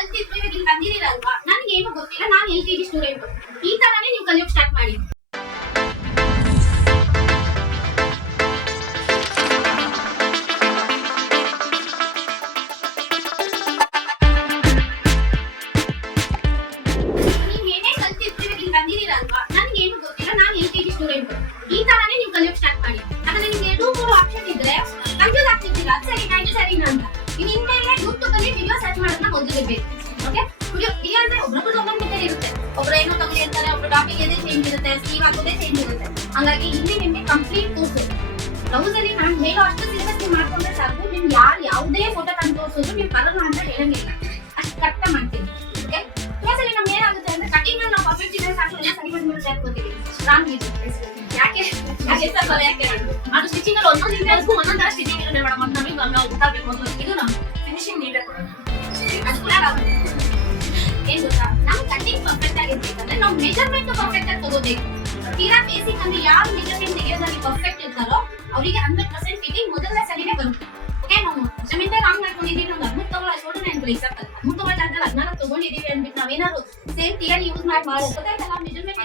ಕಲ್ತಿದ್ರು ಇವಾಗ ಇಲ್ಲಿ ಬಂದಿದ್ದೀರಲ್ವಾ, ನನಗೆ ಏನು ಗೊತ್ತಿಲ್ಲ, ನಾನು LKG ಸ್ಟೂಡೆಂಟ್. ಈ ತರನೇ ನೀವು ಕಲಿಯೋಕೆ ಸ್ಟಾರ್ಟ್ ಮಾಡಿ. ನೀವು ಏನೇ ಕಲ್ತಿದ್ರು ಇವಾಗ ಇಲ್ಲಿ ಬಂದಿದ್ದೀರಲ್ವಾ, ನನಗೆ ಏನು ಗೊತ್ತಿಲ್ಲ, ನಾನು LKG ಸ್ಟೂಡೆಂಟ್. ಈ ತರನೇ ನೀವು ಕಲಿಯೋಕೆ ಸ್ಟಾರ್ಟ್ ಮಾಡಿ. ಆದ್ರೆ ನಿಮ್ಗೆ 2-3 ಆಪ್ಷನ್ ಇದ್ರೆ ಕನ್ಫ್ಯೂಸ್ ಆಗ್ತಿರ್ತೀರಾ, ಅದು ಸರಿನಾ ಇದು ಸರಿನಾ ಅಂತ. ನೀವು ಇನ್ಮೇಲೆ ಯೂಟ್ಯೂಬ್ ಅಲ್ಲಿ ವಿಡಿಯೋ ಸರ್ಚ್ ಮಾಡೋದನ್ನ ಮೊದಲಿರ್ಬೇಕು. ಓಕೆ, ವಿಡಿಯೋ ಅಂದ್ರೆ ಒಬ್ಬೊಬ್ರು ಒಂದೊಂದು ಮೆಥಡ್ ಇರುತ್ತೆ. ಒಬ್ರು ಏನೋ ತಗೊಳ್ಳಿ ಅಂತಾರೆ, ಒಬ್ರು ಟಾಪಿಕ್ ಏನೇ ಚೇಂಜ್ ಇರುತ್ತೆ, ಸ್ಲೀವ್ ಆಗೋದೇ ಚೇಂಜ್ ಇರುತ್ತೆ. ಹಾಗಾಗಿ ಇಲ್ಲಿ ನಿಮ್ಗೆ ಕಂಪ್ಲೀಟ್ ಕೋರ್ಸ್ ಬ್ಲೌಸ್ ಅಲ್ಲಿ ನಾನು ಹೇಳೋ ಅಷ್ಟು ಸಿಲೆಬಸ್ ನೀವು ಮಾಡ್ಕೊಂಡ್ರೆ ಸಾಕು. ನಿಮ್ಗೆ ಯಾವುದೇ ಫೋಟೋ ತಂದು ತೋರಿಸಿದ್ರು ನೀವು ಬರಲ್ಲ ಅಂತ ಹೇಳಂಗಿಲ್ಲ, ಅಷ್ಟು ಕಷ್ಟ ಮಾಡ್ತೀನಿ. ಓಕೆ, ಕ್ಲಾಸಲ್ಲಿ ನಮ್ಗೆ ಏನಾಗುತ್ತೆ ಅಂದ್ರೆ ಕಟಿಂಗ್ ನಾವು ಪರ್ಫೆಕ್ಟ್ ಇದ್ರೆ ಸಾಕು, ಎಲ್ಲ ಸರಿ ಬಂದ್ಬಿಡುತ್ತೆ ಅನ್ಕೋತೀವಿ. ರಾಂಗ್ ಇದೆ. ಯಾಕೆ ಅದು ಸ್ಟಿಚಿಂಗ್ ಅಲ್ಲಿ ಒಂದೊಂದರ ಸ್ಟಿಚಿಂಗ್ ಇರುತ್ತೆ ಮೇಡಮ್. ಅದು ನಮಗೆ ಗೊತ್ತಾಗಬೇಕು. ಇದು ನಮ್ಮ ಫಿನಿಶಿಂಗ್ ನೀಡಬೇಕು, ಅದು ಕೂಡ ಏನ್ ಗೊತ್ತಾ, ನಾವು ಕಟಿಂಗ್ ಪರ್ಫೆಕ್ಟ್ ಆಗಿರ್ಬೇಕಂದ್ರೆ ನಾವು ಮೆಜರ್ಮೆಂಟ್ ಪರ್ಫೆಕ್ಟ್ ಆಗಿ ತಗೋಬೇಕು. ತೀರಾ ಬೇಸಿಕ್ ಅಂದ್ರೆ ಯಾರು ಮೆಜರ್ಮೆಂಟ್ ತೆಗೆಯೋದ್ರಲ್ಲಿ ಪರ್ಫೆಕ್ಟ್ ಇರ್ತಾರೋ ಅವರಿಗೆ 100% ಫಿಟ್ಟಿಂಗ್ ಮೊದಲನೇ ಸಲಿನೇ ಬರುತ್ತೆ. ಓಕೆ, ನಾವು ಮೆಜರ್ಮೆಂಟ್ ರಾಂಗ್ ಮಾಡ್ಕೊಂಡಿದೀವಿ, ನಾವು 13 ತಗೊಳ್ಳೋ ಅಷ್ಟೊಂದು ನಾನು ಎಕ್ಸಾಂಪಲ್ 13 ತಗೊಳ್ಳೋ 14 ತಗೊಂಡಿದೀವಿ ಅಂದ್ಬಿಟ್ಟು ನಾವೇನಾದ್ರು ಸೇಮ್ ಥಿಯರಿ ಯೂಸ್ ಮಾಡಿ ಮಾಡೋದಾಯ್ತಲ್ಲ ಮೆಜರ್ಮೆಂಟ್